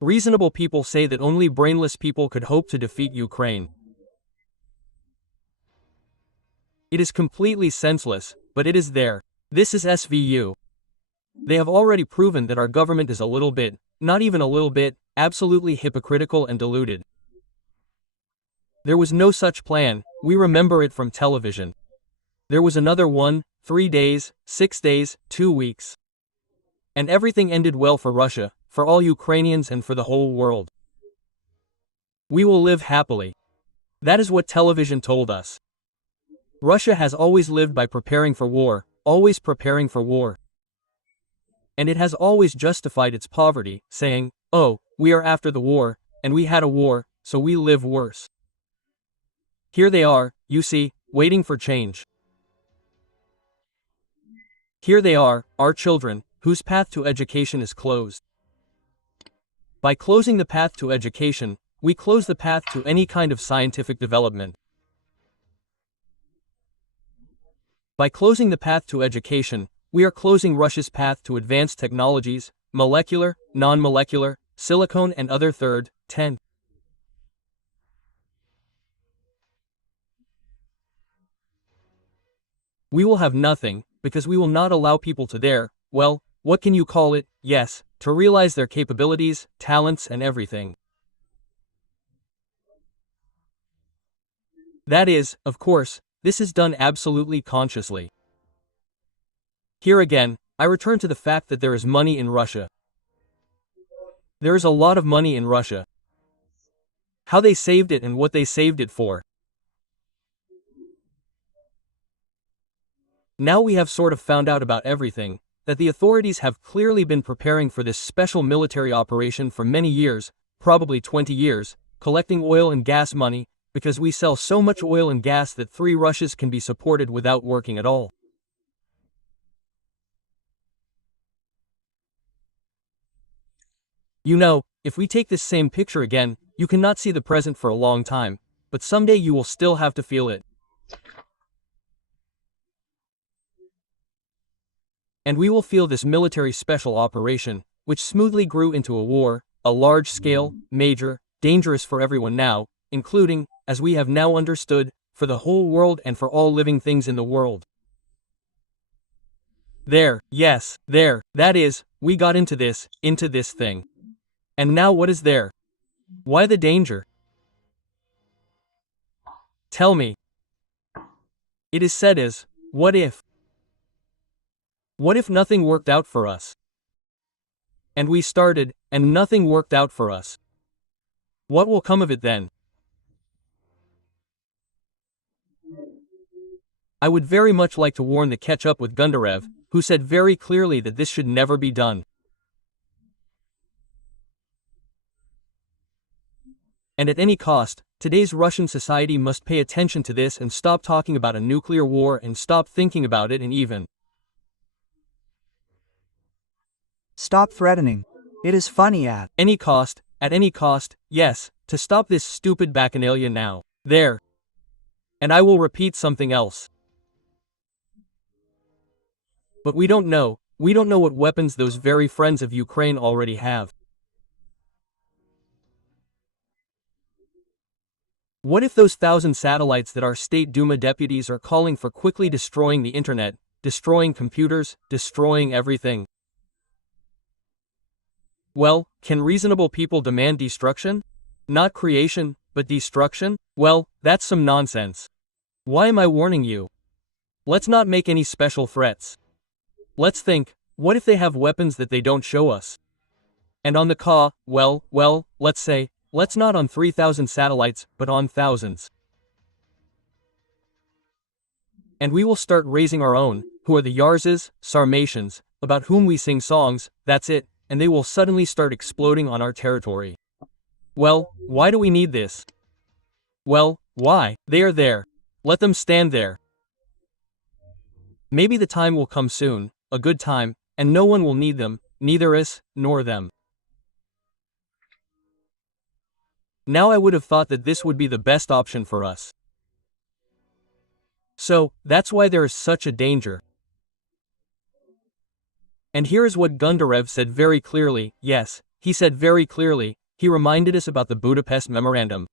Reasonable people say that only brainless people could hope to defeat Ukraine. It is completely senseless, but it is there. This is SVU. They have already proven that our government is a little bit, not even a little bit, absolutely hypocritical and deluded. There was no such plan, we remember it from television. There was another one, 3 days, 6 days, 2 weeks. And everything ended well for Russia, for all Ukrainians and for the whole world. We will live happily. That is what television told us. Russia has always lived by preparing for war, always preparing for war. And it has always justified its poverty, saying, "Oh, we are after the war, and we had a war, so we live worse." Here they are, you see, waiting for change. Here they are, our children, whose path to education is closed. By closing the path to education, we close the path to any kind of scientific development. By closing the path to education, we are closing Russia's path to advanced technologies, molecular, non-molecular, silicon and other third, 10. We will have nothing, because we will not allow people to their, well, what can you call it, yes, to realize their capabilities, talents and everything. That is, of course, this is done absolutely consciously. Here again, I return to the fact that there is money in Russia. There is a lot of money in Russia. How they saved it and what they saved it for. Now we have sort of found out about everything, that the authorities have clearly been preparing for this special military operation for many years, probably 20 years, collecting oil and gas money, because we sell so much oil and gas that 3 Russias can be supported without working at all. You know, if we take this same picture again, you cannot see the present for a long time, but someday you will still have to feel it. And we will feel this military special operation, which smoothly grew into a war, a large-scale, major, dangerous for everyone now, including, as we have now understood, for the whole world and for all living things in the world. There, yes, there, that is, we got into this thing. And now what is there? Why the danger? Tell me. It is said as, what if? What if nothing worked out for us? And we started, and nothing worked out for us. What will come of it then? I would very much like to warn the catch-up with Gundarev, who said very clearly that this should never be done. And at any cost, today's Russian society must pay attention to this and stop talking about a nuclear war and stop thinking about it and even stop threatening. It is funny at any cost, yes, to stop this stupid bacchanalia now. There. And I will repeat something else. But we don't know what weapons those very friends of Ukraine already have. What if those 1,000 satellites that our State Duma deputies are calling for quickly destroying the internet, destroying computers, destroying everything? Well, can reasonable people demand destruction? Not creation, but destruction? Well, that's some nonsense. Why am I warning you? Let's not make any special threats. Let's think, what if they have weapons that they don't show us? And on the well, let's say, let's not on 3,000 satellites, but on thousands. And we will start raising our own, who are the Yarzes, Sarmatians, about whom we sing songs, that's it, and they will suddenly start exploding on our territory. Well, why do we need this? Well, why? They are there. Let them stand there. Maybe the time will come soon, a good time, and no one will need them, neither us, nor them. Now I would have thought that this would be the best option for us. So, that's why there is such a danger. And here is what Gundarev said very clearly, yes, He said very clearly, he reminded us about the Budapest Memorandum.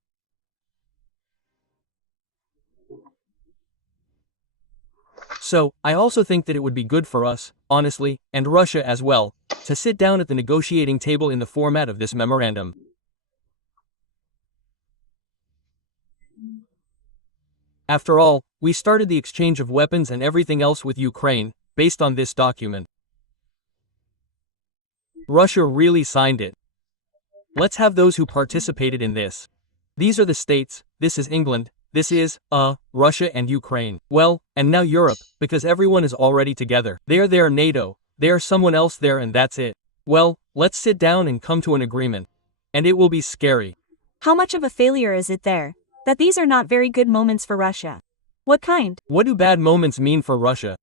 So, I also think that it would be good for us, honestly, and Russia as well, to sit down at the negotiating table in the format of this memorandum. After all, we started the exchange of weapons and everything else with Ukraine, based on this document. Russia really signed it. Let's have those who participated in this. These are the states, this is England, this is, Russia and Ukraine. Well, and now Europe, because everyone is already together. They are there NATO, they are someone else there and that's it. Well, let's sit down and come to an agreement. And it will be scary. How much of a failure is it there? That these are not very good moments for Russia. What kind? What do bad moments mean for Russia?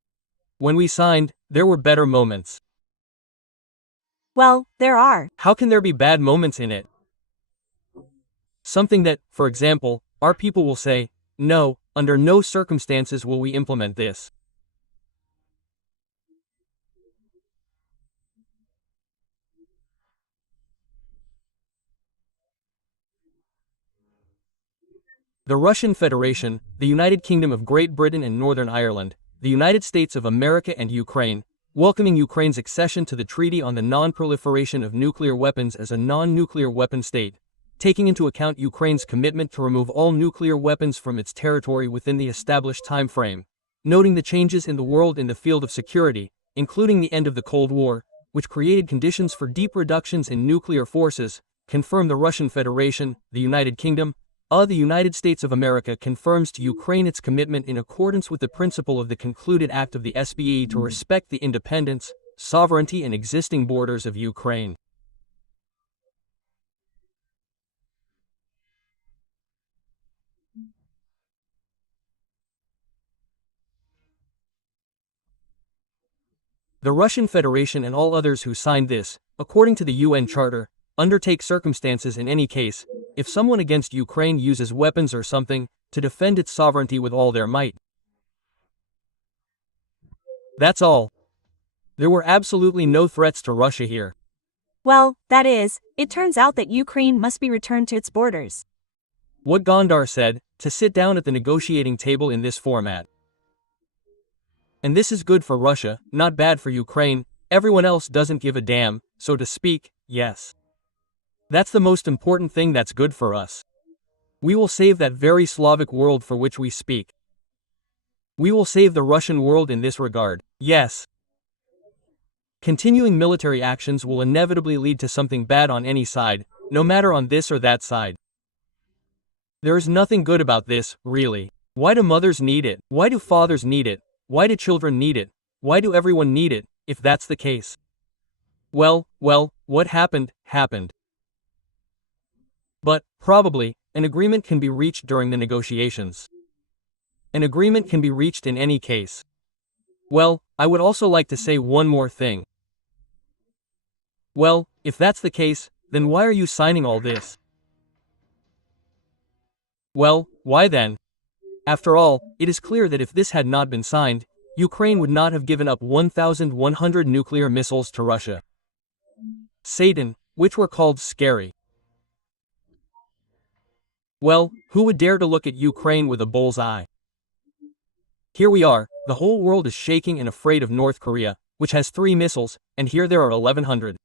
When we signed, there were better moments. Well, there are. How can there be bad moments in it? Something that, for example, our people will say, no, under no circumstances will we implement this. The Russian Federation, the United Kingdom of Great Britain and Northern Ireland, the United States of America and Ukraine, welcoming Ukraine's accession to the Treaty on the Non-Proliferation of Nuclear Weapons as a non-nuclear weapon state, taking into account Ukraine's commitment to remove all nuclear weapons from its territory within the established time frame, noting the changes in the world in the field of security, including the end of the Cold War, which created conditions for deep reductions in nuclear forces, confirm the Russian Federation, the United Kingdom, the United States of America confirms to Ukraine its commitment in accordance with the principle of the concluded act of the SBE to respect the independence, sovereignty and existing borders of Ukraine. The Russian Federation and all others who signed this, according to the UN Charter, undertake circumstances in any case, if someone against Ukraine uses weapons or something, to defend its sovereignty with all their might. That's all. There were absolutely no threats to Russia here. Well, that is, it turns out that Ukraine must be returned to its borders. What Gondar said, to sit down at the negotiating table in this format. And this is good for Russia, not bad for Ukraine, everyone else doesn't give a damn, so to speak, yes. That's the most important thing that's good for us. We will save that very Slavic world for which we speak. We will save the Russian world in this regard, yes. Continuing military actions will inevitably lead to something bad on any side, no matter on this or that side. There is nothing good about this, really. Why do mothers need it? Why do fathers need it? Why do children need it? Why do everyone need it, if that's the case? Well, what happened, happened. But, probably, an agreement can be reached during the negotiations. An agreement can be reached in any case. Well, I would also like to say one more thing. Well, if that's the case, then why are you signing all this? Well, why then? After all, it is clear that if this had not been signed, Ukraine would not have given up 1,100 nuclear missiles to Russia. Satan, which were called scary. Well, who would dare to look at Ukraine with a bull's eye? Here we are, the whole world is shaking and afraid of North Korea, which has 3 missiles, and here there are 1,100.